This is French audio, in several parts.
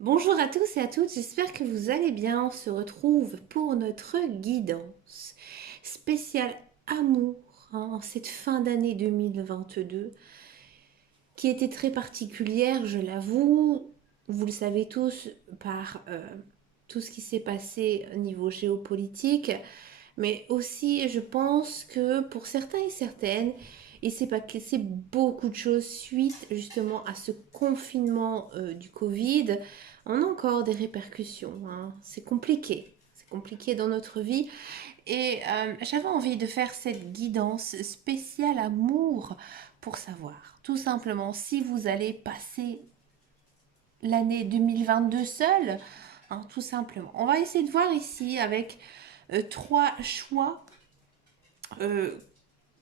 Bonjour à tous et à toutes, j'espère que vous allez bien. On se retrouve pour notre guidance spéciale amour en cette fin d'année 2022 qui était très particulière, je l'avoue. Vous le savez tous par tout ce qui s'est passé au niveau géopolitique, mais aussi je pense que pour certains et certaines, il s'est passé beaucoup de choses suite justement à ce confinement du Covid. On a encore des répercussions, hein. C'est compliqué dans notre vie. Et j'avais envie de faire cette guidance spéciale amour pour savoir, tout simplement, si vous allez passer l'année 2022 seul, hein, tout simplement. On va essayer de voir ici avec trois choix. euh,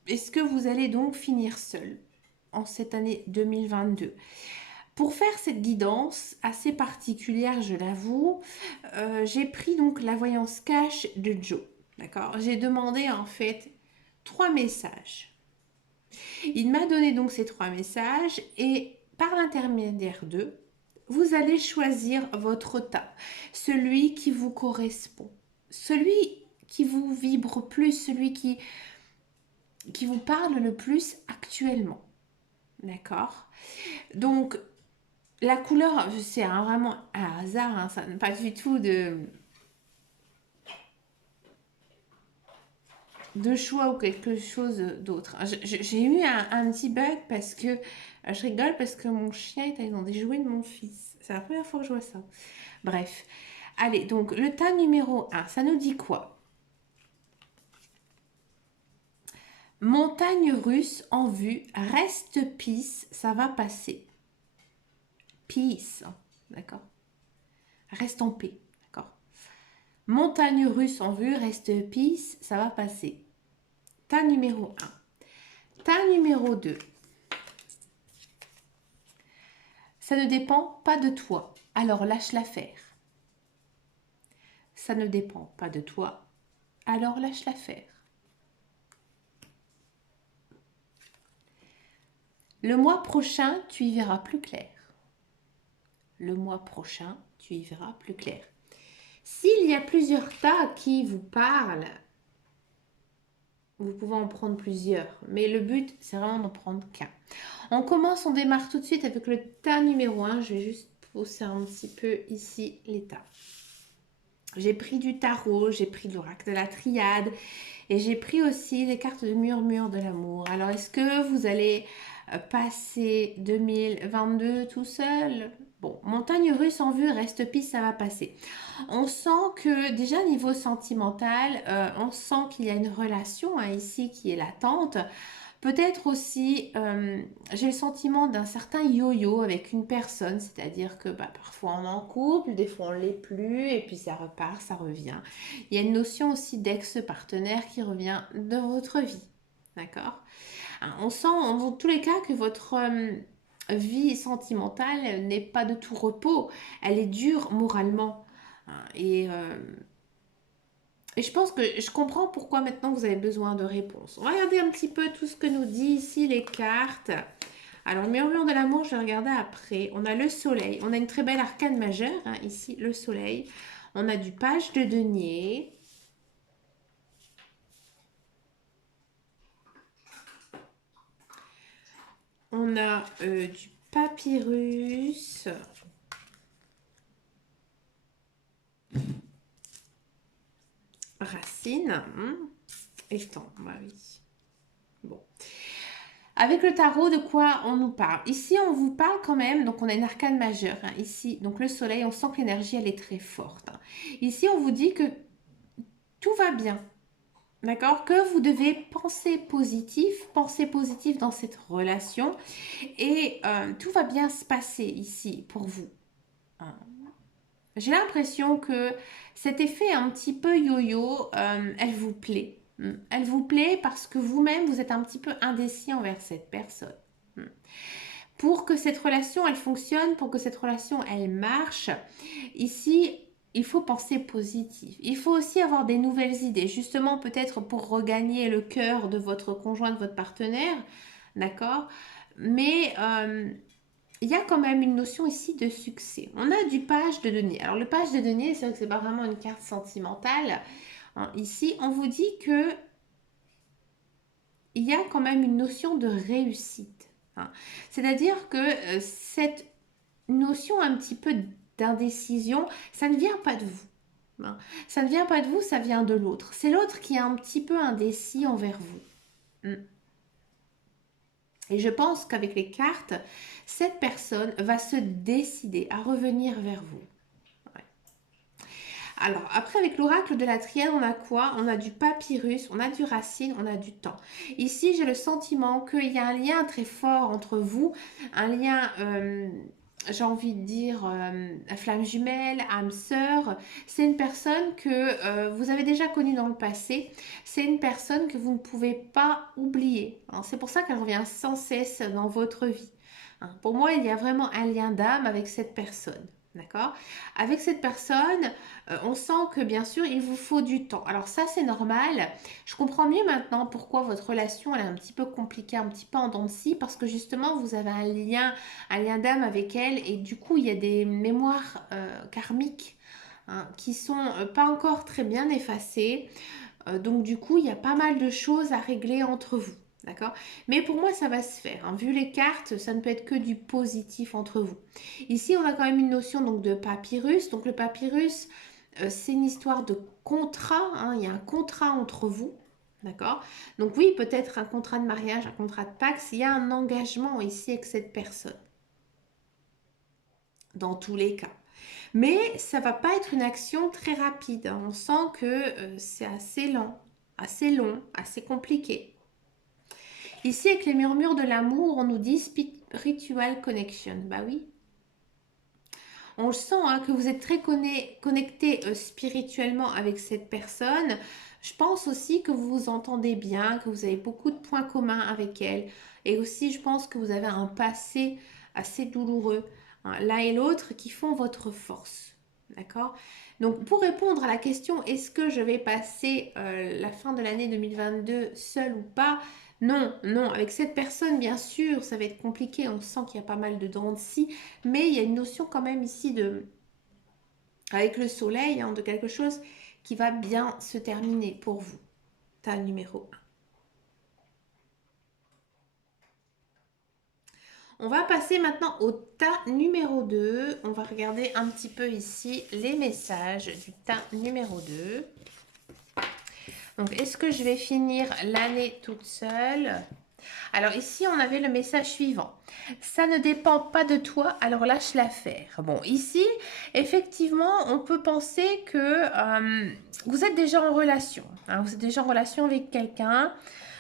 Est-ce que vous allez donc finir seul en cette année 2022? Pour faire cette guidance assez particulière, je l'avoue, j'ai pris donc la voyance cash de Joe. D'accord? J'ai demandé en fait trois messages. Il m'a donné donc ces trois messages et par l'intermédiaire d'eux, vous allez choisir votre tas, celui qui vous correspond, celui qui vous vibre plus, celui qui vous parle le plus actuellement. D'accord? Donc, la couleur, c'est vraiment un hasard, hein, ça n'a pas du tout de choix ou quelque chose d'autre. J'ai eu un petit bug parce que je rigole parce que mon chien est allé dans des jouets de mon fils. C'est la première fois que je vois ça. Bref. Allez, donc le tas numéro un, ça nous dit quoi? Montagne russe en vue, reste peace, ça va passer. Peace, d'accord? Reste en paix, d'accord? Montagne russe en vue, reste peace, ça va passer. Tas numéro un. Tas numéro 2. Ça ne dépend pas de toi, alors lâche l'affaire. Ça ne dépend pas de toi, alors lâche l'affaire. Le mois prochain, tu y verras plus clair. Le mois prochain, tu y verras plus clair. S'il y a plusieurs tas qui vous parlent, vous pouvez en prendre plusieurs, mais le but, c'est vraiment d'en prendre qu'un. On commence, on démarre tout de suite avec le tas numéro un. Je vais juste pousser un petit peu ici les tas. J'ai pris du tarot, j'ai pris de l'oracle de la triade et j'ai pris aussi les cartes de murmure de l'amour. Alors, est-ce que vous allez passer 2022 tout seul? Bon, montagne russe en vue, reste piste, ça va passer. On sent que déjà niveau sentimental, on sent qu'il y a une relation hein, ici qui est latente. Peut-être aussi, j'ai le sentiment d'un certain yo-yo avec une personne, c'est-à-dire que bah, parfois on est en couple, des fois on ne l'est plus, et puis ça repart, ça revient. Il y a une notion aussi d'ex-partenaire qui revient dans votre vie, d'accord? Hein, on sent dans tous les cas que votre vie sentimentale n'est pas de tout repos, elle est dure moralement. Hein, et je pense que je comprends pourquoi maintenant vous avez besoin de réponses. On va regarder un petit peu tout ce que nous dit ici les cartes. Alors, le murmure de l'amour, je vais regarder après. On a le soleil. On a une très belle arcane majeure, hein, ici, le soleil. On a du page de denier. On a du papyrus. Racine. Et temps, bah oui. Bon. Avec le tarot, de quoi on nous parle? Ici, on vous parle quand même, donc on a une arcane majeure, hein, ici, donc le soleil, on sent que l'énergie, elle est très forte. Hein. Ici, on vous dit que tout va bien, d'accord? Que vous devez penser positif dans cette relation, et tout va bien se passer ici pour vous. Hein. J'ai l'impression que cet effet un petit peu yo-yo, elle vous plaît. Elle vous plaît parce que vous-même, vous êtes un petit peu indécis envers cette personne. Pour que cette relation, elle fonctionne, pour que cette relation, elle marche, ici, il faut penser positif. Il faut aussi avoir des nouvelles idées, justement peut-être pour regagner le cœur de votre conjoint, de votre partenaire, d'accord? Mais il y a quand même une notion ici de succès. On a du page de denier. Alors le page de denier, c'est vrai que c'est pas vraiment une carte sentimentale. Hein, ici, on vous dit que il y a quand même une notion de réussite. Hein. C'est-à-dire que cette notion un petit peu d'indécision, ça ne vient pas de vous. Hein. Ça ne vient pas de vous, ça vient de l'autre. C'est l'autre qui est un petit peu indécis envers vous. Et je pense qu'avec les cartes, cette personne va se décider à revenir vers vous. Ouais. Alors, après, avec l'oracle de la triade, on a quoi? On a du papyrus, on a du racine, on a du temps. Ici, j'ai le sentiment qu'il y a un lien très fort entre vous, un lien, j'ai envie de dire, flamme jumelle, âme sœur. C'est une personne que vous avez déjà connue dans le passé. C'est une personne que vous ne pouvez pas oublier. C'est pour ça qu'elle revient sans cesse dans votre vie. Hein. Pour moi, il y a vraiment un lien d'âme avec cette personne. D'accord? Avec cette personne, on sent que bien sûr, il vous faut du temps. Alors ça, c'est normal. Je comprends mieux maintenant pourquoi votre relation elle est un petit peu compliquée, un petit peu en dents de scie, parce que justement, vous avez un lien d'âme avec elle, et du coup, il y a des mémoires karmiques hein, qui sont pas encore très bien effacées. Donc du coup, il y a pas mal de choses à régler entre vous. D'accord? Mais pour moi, ça va se faire. Hein. Vu les cartes, ça ne peut être que du positif entre vous. Ici, on a quand même une notion donc, de papyrus. Donc le papyrus, c'est une histoire de contrat. Hein. Il y a un contrat entre vous. D'accord? Donc oui, peut-être un contrat de mariage, un contrat de Pax. Il y a un engagement ici avec cette personne. Dans tous les cas. Mais ça va pas être une action très rapide. Hein. On sent que c'est assez lent, assez long, assez compliqué. Ici, avec les murmures de l'amour, on nous dit spiritual connection. Bah oui. On le sent hein, que vous êtes très connecté spirituellement avec cette personne. Je pense aussi que vous vous entendez bien, que vous avez beaucoup de points communs avec elle. Et aussi, je pense que vous avez un passé assez douloureux, hein, l'un et l'autre, qui font votre force. D'accord? Donc, pour répondre à la question, est-ce que je vais passer la fin de l'année 2022 seule ou pas? Non, non, avec cette personne, bien sûr, ça va être compliqué. On sent qu'il y a pas mal de dents de scie, mais il y a une notion quand même ici de, avec le soleil, hein, de quelque chose qui va bien se terminer pour vous. Tas numéro 1. On va passer maintenant au tas numéro 2. On va regarder un petit peu ici les messages du tas numéro 2. Donc, est-ce que je vais finir l'année toute seule? Alors ici, on avait le message suivant. Ça ne dépend pas de toi, alors lâche l'affaire. Bon, ici, effectivement, on peut penser que vous êtes déjà en relation. Hein, vous êtes déjà en relation avec quelqu'un,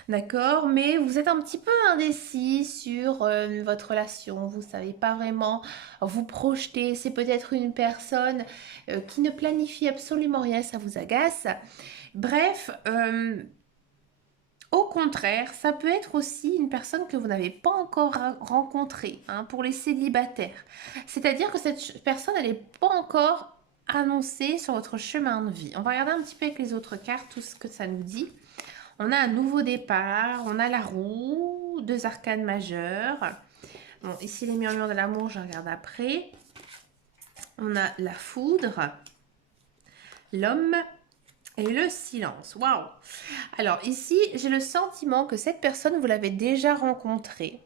d'accord? Mais vous êtes un petit peu indécis sur votre relation. Vous ne savez pas vraiment vous projeter. C'est peut-être une personne qui ne planifie absolument rien, ça vous agace. Bref, au contraire, ça peut être aussi une personne que vous n'avez pas encore rencontrée hein, pour les célibataires. C'est-à-dire que cette personne, elle n'est pas encore annoncée sur votre chemin de vie. On va regarder un petit peu avec les autres cartes tout ce que ça nous dit. On a un nouveau départ, on a la roue, deux arcanes majeures. Bon, ici les murmures de l'amour, je regarde après. On a la foudre, l'homme et le silence. Waouh! Alors ici, j'ai le sentiment que cette personne, vous l'avez déjà rencontrée.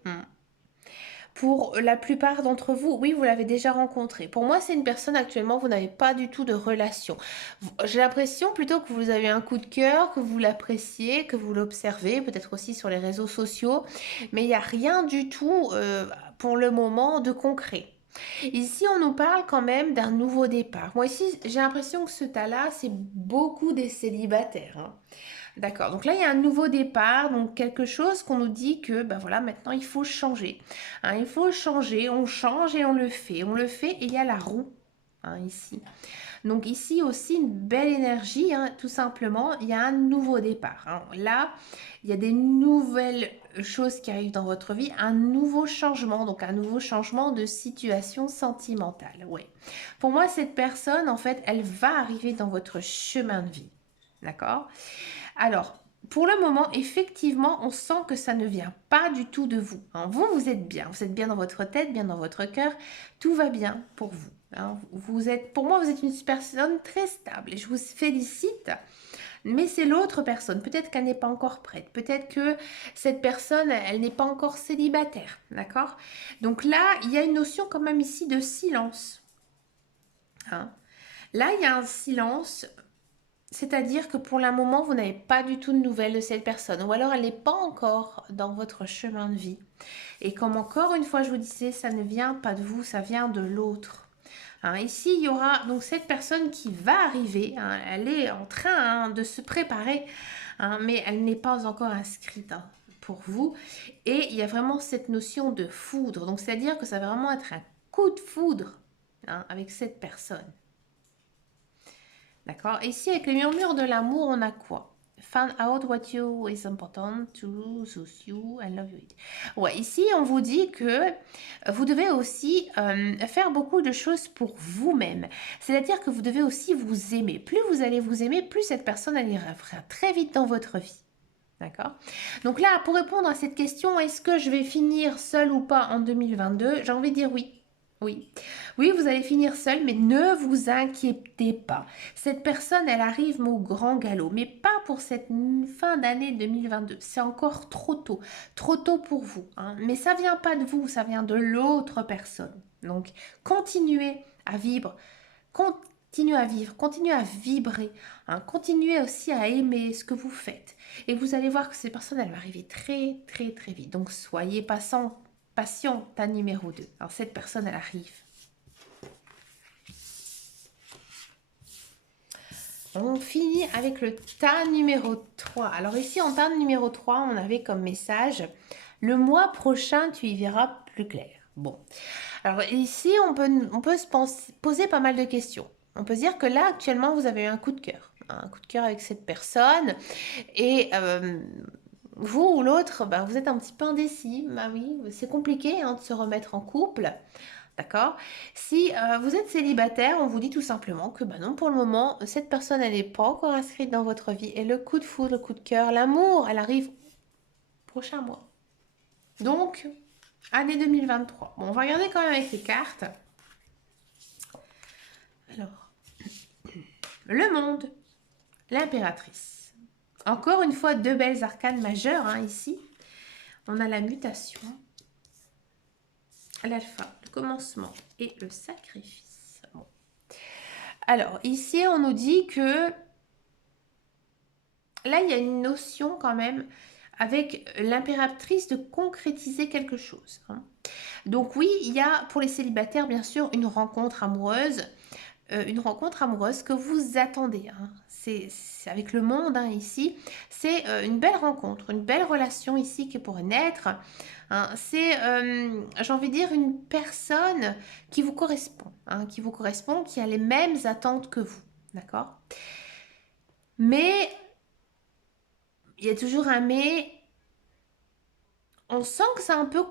Pour la plupart d'entre vous, oui, vous l'avez déjà rencontrée. Pour moi, c'est une personne actuellement, vous n'avez pas du tout de relation. J'ai l'impression plutôt que vous avez un coup de cœur, que vous l'appréciez, que vous l'observez, peut-être aussi sur les réseaux sociaux, mais il n'y a rien du tout pour le moment de concret. Ici, on nous parle quand même d'un nouveau départ. Moi, ici, j'ai l'impression que ce tas-là, c'est beaucoup des célibataires. Hein. D'accord. Donc là, il y a un nouveau départ, donc quelque chose qu'on nous dit que, ben voilà, maintenant, il faut changer. Hein, il faut changer, on change et on le fait. On le fait et il y a la roue, hein, ici. Donc ici aussi, une belle énergie, hein, tout simplement. Il y a un nouveau départ. Hein. Là, il y a des nouvelles choses qui arrivent dans votre vie, un nouveau changement, donc un nouveau changement de situation sentimentale. Ouais. Pour moi, cette personne, en fait, elle va arriver dans votre chemin de vie. D'accord? Alors, pour le moment, effectivement, on sent que ça ne vient pas du tout de vous. Hein. Vous êtes bien. Vous êtes bien dans votre tête, bien dans votre cœur. Tout va bien pour vous. Hein. Pour moi, vous êtes une personne très stable et je vous félicite. Mais c'est l'autre personne. Peut-être qu'elle n'est pas encore prête. Peut-être que cette personne, elle n'est pas encore célibataire. D'accord? Donc là, il y a une notion quand même ici de silence. Hein. Là, il y a un silence. C'est-à-dire que pour le moment, vous n'avez pas du tout de nouvelles de cette personne. Ou alors, elle n'est pas encore dans votre chemin de vie. Et comme encore une fois, je vous disais, ça ne vient pas de vous, ça vient de l'autre. Hein, ici, il y aura donc cette personne qui va arriver. Hein, elle est en train de se préparer, hein, mais elle n'est pas encore inscrite pour vous. Et il y a vraiment cette notion de foudre. Donc, c'est-à-dire que ça va vraiment être un coup de foudre avec cette personne. D'accord? Ici, avec les murmures de l'amour, on a quoi? Find out what you is important to those you and love you. Ouais, ici, on vous dit que vous devez aussi faire beaucoup de choses pour vous-même. C'est-à-dire que vous devez aussi vous aimer. Plus vous allez vous aimer, plus cette personne elle ira très vite dans votre vie. D'accord? Donc là, pour répondre à cette question, est-ce que je vais finir seule ou pas en 2022? J'ai envie de dire oui. Oui. Oui, vous allez finir seul, mais ne vous inquiétez pas. Cette personne, elle arrive au grand galop, mais pas pour cette fin d'année 2022. C'est encore trop tôt pour vous. Hein. Mais ça vient pas de vous, ça vient de l'autre personne. Donc, continuez à vivre, continuez à vivre, continuez à vibrer, hein. Continuez aussi à aimer ce que vous faites. Et vous allez voir que cette personne, elle va arriver très, très, très vite. Donc, soyez patient, tas numéro 2. Alors, cette personne, elle arrive. On finit avec le tas numéro 3. Alors ici, en tas numéro 3, on avait comme message « Le mois prochain, tu y verras plus clair ». Bon. Alors ici, on peut se poser pas mal de questions. On peut se dire que là, actuellement, vous avez eu un coup de cœur. Un coup de cœur avec cette personne. Et vous ou l'autre, vous êtes un petit peu indécis. Bah oui, c'est compliqué de se remettre en couple. D'accord? Si vous êtes célibataire, on vous dit tout simplement que non, pour le moment, cette personne, elle n'est pas encore inscrite dans votre vie. Et le coup de foudre, le coup de cœur, l'amour, elle arrive prochain mois. Donc, année 2023. Bon, on va regarder quand même avec les cartes. Alors, le monde, l'impératrice. Encore une fois, deux belles arcanes majeures ici. On a la mutation, l'alpha, le commencement et le sacrifice. Bon. Alors, ici, on nous dit que là, il y a une notion quand même avec l'impératrice de concrétiser quelque chose. Donc oui, il y a pour les célibataires, bien sûr, une rencontre amoureuse que vous attendez. C'est avec le monde ici. C'est une belle rencontre, une belle relation ici qui pourrait naître. C'est, j'ai envie de dire, une personne qui vous correspond, qui a les mêmes attentes que vous. D'accord? Mais, il y a toujours un mais. On sent que c'est un peu...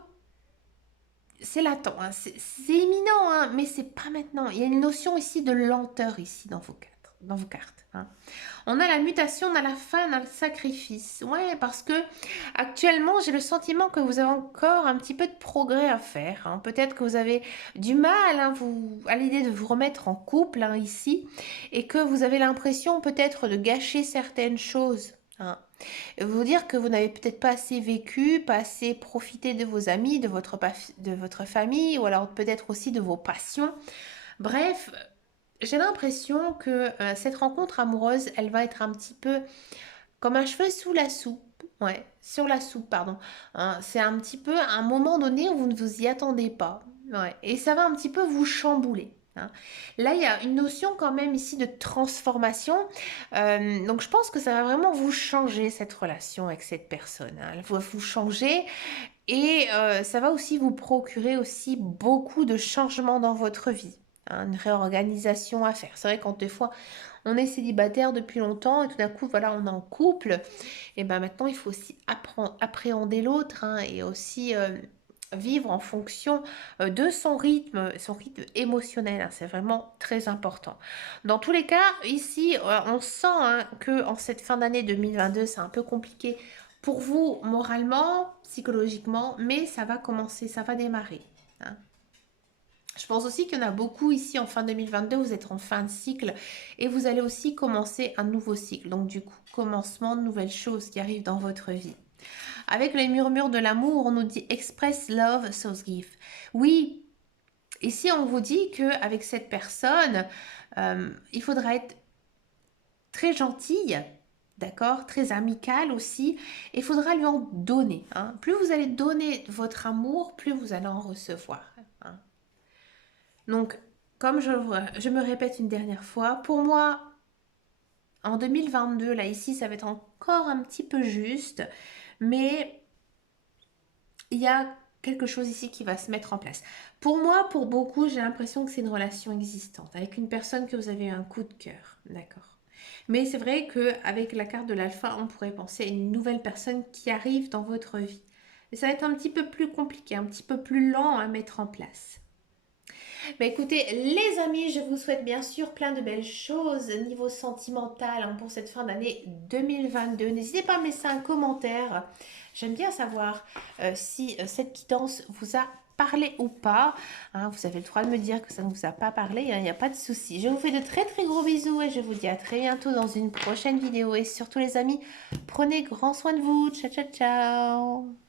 C'est latent, c'est imminent, mais c'est pas maintenant. Il y a une notion ici de lenteur ici dans vos cartes. On a la mutation, on a la fin, on a le sacrifice. Ouais, parce que actuellement, j'ai le sentiment que vous avez encore un petit peu de progrès à faire. Peut-être que vous avez du mal à l'idée de vous remettre en couple ici et que vous avez l'impression peut-être de gâcher certaines choses. Vous dire que vous n'avez peut-être pas assez vécu, pas assez profité de vos amis, de votre famille, ou alors peut-être aussi de vos passions. Bref, j'ai l'impression que cette rencontre amoureuse, elle va être un petit peu comme un cheveu sous la soupe. Ouais, sur la soupe, pardon. C'est un petit peu un moment donné où vous ne vous y attendez pas. Ouais, et ça va un petit peu vous chambouler. Là, il y a une notion quand même ici de transformation. Donc, je pense que ça va vraiment vous changer cette relation avec cette personne. Elle va vous changer et ça va aussi vous procurer aussi beaucoup de changements dans votre vie. Une réorganisation à faire. C'est vrai quand des fois on est célibataire depuis longtemps et tout d'un coup voilà on est en couple et maintenant il faut aussi appréhender l'autre et aussi vivre en fonction de son rythme émotionnel, hein. C'est vraiment très important. Dans tous les cas, ici, on sent hein, que en cette fin d'année 2022, c'est un peu compliqué pour vous moralement, psychologiquement, mais ça va commencer, ça va démarrer, hein. Je pense aussi qu'il y en a beaucoup ici en fin 2022, vous êtes en fin de cycle et vous allez aussi commencer un nouveau cycle. Donc du coup, commencement de nouvelles choses qui arrivent dans votre vie. Avec les murmures de l'amour, on nous dit express love, so give. Oui, ici on vous dit qu'avec cette personne, il faudra être très gentille, d'accord, très amicale aussi, et il faudra lui en donner, hein. Plus vous allez donner votre amour, plus vous allez en recevoir, hein. Donc, comme je me répète une dernière fois, pour moi, en 2022, là, ici, ça va être encore un petit peu juste, mais il y a quelque chose ici qui va se mettre en place. Pour moi, pour beaucoup, j'ai l'impression que c'est une relation existante, avec une personne que vous avez eu un coup de cœur, d'accord. Mais c'est vrai qu'avec la carte de l'alpha, on pourrait penser à une nouvelle personne qui arrive dans votre vie. Et ça va être un petit peu plus compliqué, un petit peu plus lent à mettre en place. Bah écoutez, les amis, je vous souhaite bien sûr plein de belles choses niveau sentimental hein, pour cette fin d'année 2022. N'hésitez pas à me laisser un commentaire. J'aime bien savoir si cette guidance vous a parlé ou pas, hein. Vous avez le droit de me dire que ça ne vous a pas parlé, il n'y a pas de souci. Je vous fais de très très gros bisous et je vous dis à très bientôt dans une prochaine vidéo. Et surtout les amis, prenez grand soin de vous. Ciao ciao ciao.